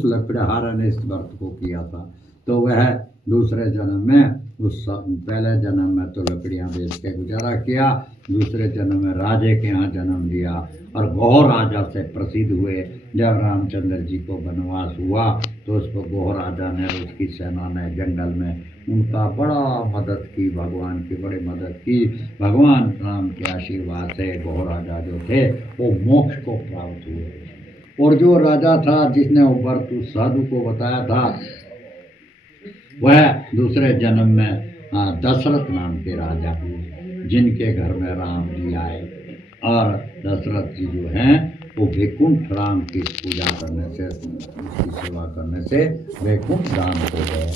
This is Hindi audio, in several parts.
उस लकड़हारे ने इस व्रत को किया था, तो वह दूसरे जन्म में पहले जन्म में तो लकड़ियाँ बेच के गुजारा किया, दूसरे जन्म में राजे के यहाँ जन्म लिया और गोह राजा से प्रसिद्ध हुए। जब रामचंद्र जी को वनवास हुआ तो उसको गोह राजा ने और उसकी सेना ने जंगल में उनका बड़ा मदद की, भगवान की बड़ी मदद की। भगवान राम के आशीर्वाद से गोह राजा जो थे वो मोक्ष को प्राप्त हुए। और जो राजा था जिसने वो व्रत उस साधु को बताया था, वह दूसरे जन्म में दशरथ नाम के राजा हुए, जिनके घर में राम जी आए। और दशरथ जी जो हैं वो वैकुंठ राम की पूजा करने से, उसकी सेवा करने से वैकुंठ धाम को गए।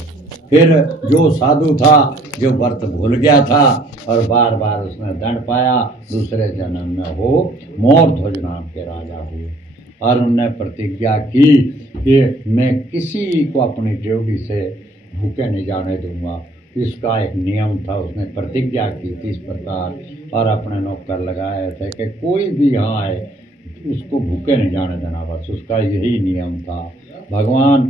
फिर जो साधु था जो व्रत भूल गया था और बार बार उसने दंड पाया, दूसरे जन्म में वो मोरध्वज नाम के राजा हुए और उनने प्रतिज्ञा की कि मैं किसी को अपनी ड्यूटी से भूखे नहीं जाने दूंगा। इसका एक नियम था, उसने प्रतिज्ञा की थी इस प्रकार और अपने नौकर लगाए थे कि कोई भी यहाँ आए उसको भूखे नहीं जाने देना, बस उसका यही नियम था। भगवान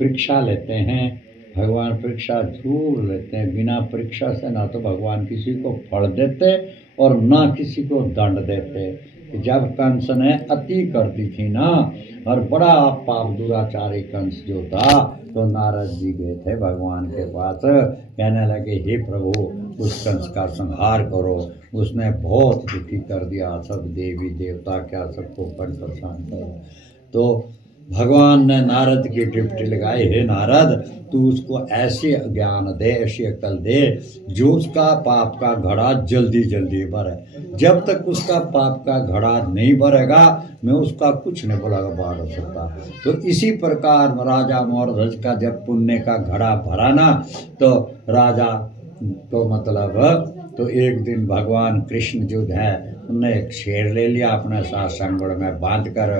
परीक्षा लेते हैं, भगवान परीक्षा जरूर लेते हैं। बिना परीक्षा से ना तो भगवान किसी को फल देते और ना किसी को दंड देते। जब कंस ने अति कर दी थी ना और बड़ा पाप दुराचारी कंस जो था, तो नारद जी गए थे भगवान के पास, कहने लगे हे प्रभु उस कंस का संहार करो, उसने बहुत दुखी कर दिया सब देवी देवता क्या सबको परेशान करो। तो भगवान ने नारद की ड्यूटी लगाई, हे नारद तू उसको ऐसे ज्ञान दे, ऐसी अकल दे जो उसका पाप का घड़ा जल्दी जल्दी भरे। जब तक उसका पाप का घड़ा नहीं भरेगा मैं उसका कुछ नहीं बोला बाढ़ सकता। तो इसी प्रकार राजा मोरध्वज का जब पुण्य का घड़ा भरा ना, तो राजा तो मतलब तो एक दिन भगवान कृष्ण जो है उन्होंने एक शेर ले लिया अपने साथ संगड़ में बांध कर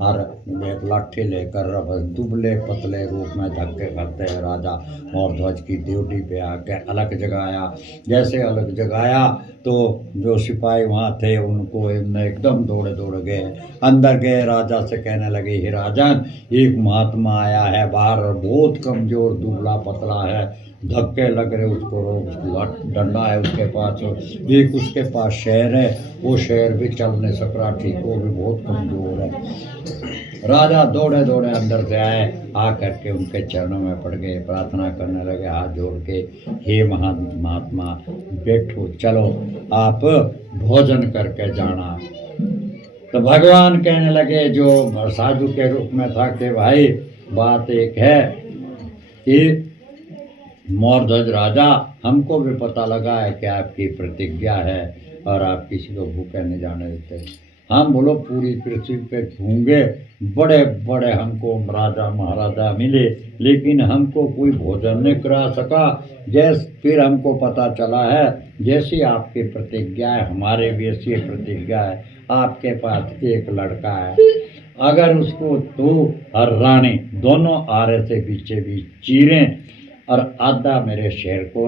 और एक लाठी लेकर दुबले पतले रूप में धक्के खाते हैं राजा मोरध्वज की ड्यूटी पे आके अलग जगाया। जैसे अलग जगाया तो जो सिपाही वहाँ थे उनको एकदम दौड़े दौड़ गए, अंदर गए, राजा से कहने लगे हे राजन एक महात्मा आया है बाहर, बहुत कमजोर दुबला पतला है, धक्के लग रहे उसको, डंडा है उसके पास, एक उसके पास शेर है, वो शेर भी चल नहीं सक रहा ठीक, वो भी बहुत कमजोर है। राजा दौड़े दौड़े अंदर से आए, आ करके उनके चरणों में पड़ गए, प्रार्थना करने लगे हाथ जोड़ के, हे महात्मा बैठो, चलो आप भोजन करके जाना। तो भगवान कहने लगे जो साधु के रूप में था कि भाई बात एक है कि मोरध्वज राजा हमको भी पता लगा है कि आपकी प्रतिज्ञा है और आप किसी को भूखे नहीं जाने देते। हम बोलो पूरी पृथ्वी पे घूंगे, बड़े बड़े हमको राजा महाराजा मिले, लेकिन हमको कोई भोजन नहीं करा सका। फिर हमको पता चला है जैसी आपकी प्रतिज्ञा है हमारे भी ऐसी प्रतिज्ञा है, आपके पास एक लड़का है, अगर उसको तू और रानी दोनों आरे से बीचे बीच चीरें और आधा मेरे शेर को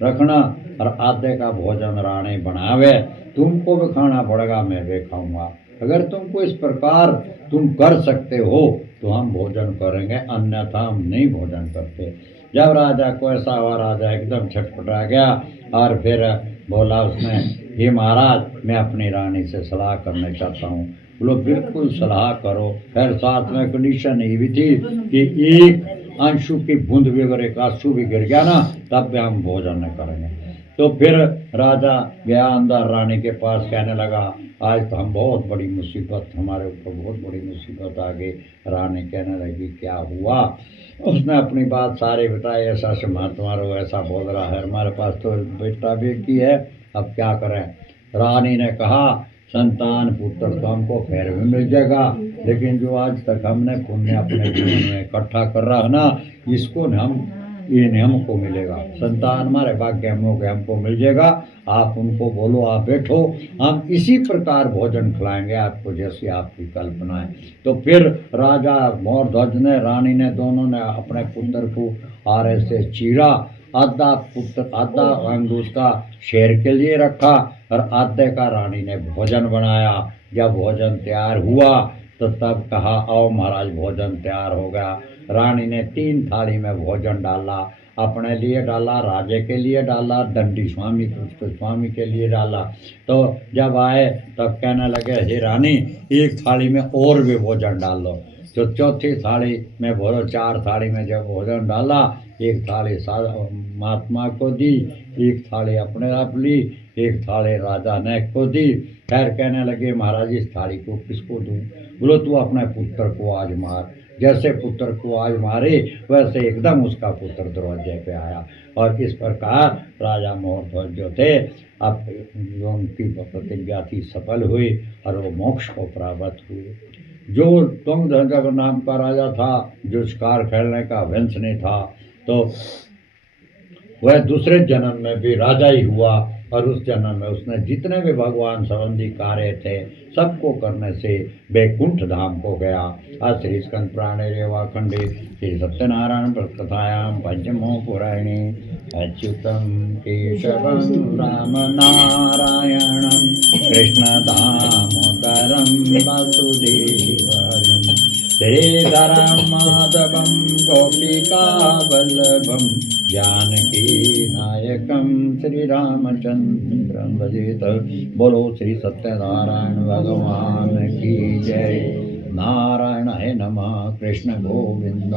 रखना और आधे का भोजन रानी बनावे, तुमको भी खाना पड़ेगा मैं भी खाऊंगा। अगर तुमको इस प्रकार तुम कर सकते हो तो हम भोजन करेंगे, अन्यथा हम नहीं भोजन करते। जब राजा को ऐसा हुआ राजा एकदम छटपटा गया और फिर बोला उसने हे महाराज मैं अपनी रानी से सलाह करना चाहता हूँ। बोलो बिल्कुल सलाह करो। फिर साथ में कंडीशन ये भी थी कि एक अंशु की बूंद भी अगर एक आंसू भी गिर गया ना तब भी हम भोजन न करेंगे। तो फिर राजा गया अंदर रानी के पास, कहने लगा आज तो हम बहुत बड़ी मुसीबत, हमारे ऊपर बहुत बड़ी मुसीबत आ गई। रानी कहने लगी क्या हुआ? उसने अपनी बात सारी बताई, ऐसा से महात्मा रो ऐसा बोल रहा है, हमारे पास तो बेटा बेटी है, अब क्या करें। रानी ने कहा संतान पुत्र तो हमको फिर भी मिल जाएगा, लेकिन जो आज तक हमने पुण्य अपने जीवन में इकट्ठा कर रहा है ना, इसको ये नहीं हमको मिलेगा। संतान हमारे भाग्य में हो गए, हमको मिल जाएगा। आप उनको बोलो आप बैठो, हम इसी प्रकार भोजन खिलाएंगे आपको जैसी आपकी कल्पना है। तो फिर राजा मोरध्वज ने रानी ने दोनों ने अपने पुत्र को आरे से चीरा, आधा पुत्र आधा अंग उसका शेर के लिए रखा और आधे का रानी ने भोजन बनाया। जब भोजन तैयार हुआ तो तब कहा आओ महाराज भोजन तैयार हो गया। रानी ने 3 थाली में भोजन डाला, अपने लिए डाला, राजे के लिए डाला, दंडी स्वामी उसके स्वामी के लिए डाला। तो जब आए तब कहने लगे हे रानी, एक थाली में और भी भोजन डाल लो। तो चौथी थाली में भोजन, 4 थाली में जब भोजन डाला, एक थाली महात्मा को दी, एक थाली अपने आप ली, एक थाली राजा ने को दी। खैर कहने लगे महाराज इस थाली को किसको दूं? बोलो तू अपने पुत्र को आज मार। जैसे पुत्र को आज मारे वैसे एकदम उसका पुत्र दरवाजे पे आया। और इस प्रकार राजा मोहनध्वज जो थे, अब जो उनकी प्रतिज्ञा थी सफल हुई और वो मोक्ष को प्राप्त हुए। जो तुंगध्वज नाम का राजा था, जो शिकार खेलने का वंशनी था, तो वह दूसरे जन्म में भी राजा ही हुआ। और उस जन्म में उसने जितने भी भगवान संबंधी कार्य थे सबको करने से वैकुंठ धाम को गया। आज श्री स्कंद पुराणे रेवाखंडे श्री सत्यनारायण कथायां पंचमो पुराणे अच्युतम केशवम राम नारायणम कृष्ण दामोदरम वासुदेवम् श्रीधरं माधवं गोपिका वल्लभं जानकी नायकं श्री रामचंद्रं भजेत। बोलो श्री सत्यनारायण भगवान की जय। नारायणाय नमः। कृष्ण गोविंद।